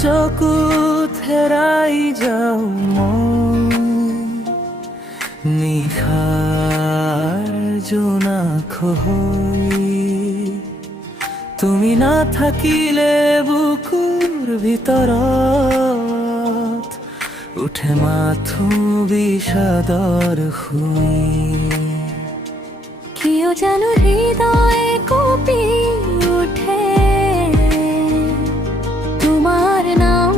চকুত হেৰাই যাওঁ মই নিশাৰ জোনাক হৈ। তুমি নাথাকিলে বুকুৰ ভিতৰত উঠে মাথো বিষাদৰ শুই। কিয় জানো হৃদয় কঁপি উঠে তোমার নাম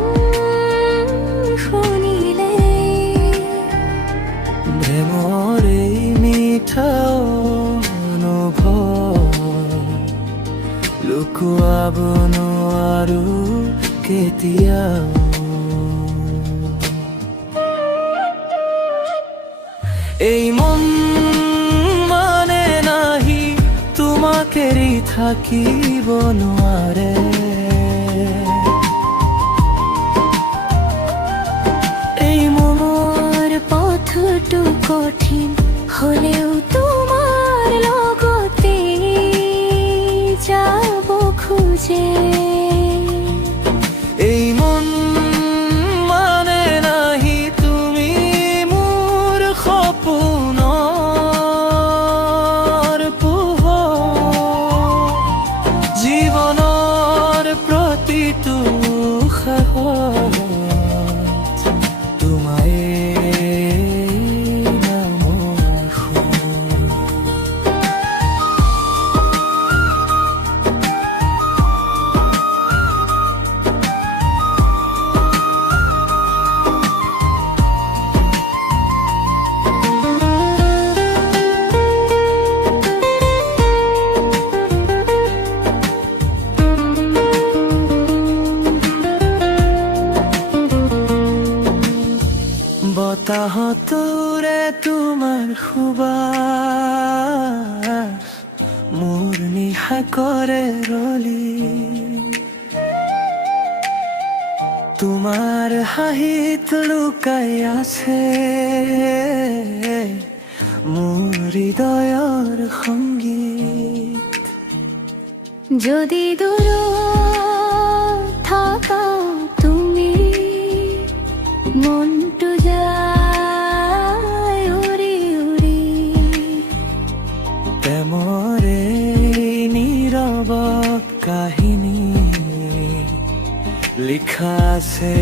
শুনিলে। প্ৰেমৰ এই মিঠা অনুভৱ লুকুৱাব নোৱাৰো কেতিয়াও। এই মন মানে নাহি তোমাক এৰি থাকিব নোৱাৰে। এই মোৰ পথটো কঠিন হলেও তোমার লগতে যাব খুঁজে। এই মন মানে নাহি তুমি মোৰ সপোনৰ পোহৰ জীৱনৰ প্ৰতিটো সাহস বতাহতোৰে তোমাৰ সুবাস মোৰ নিশা কৰে ৰলি। তোমাৰ হাঁহিত লুকাই আছে মোৰ হৃদয়ৰ সংগীত। যদি দূৰত থাকা তুমি মনটো যায় উৰি উৰি। প্ৰেমৰ এই নীৰৱ কাহিনী লিখা আছে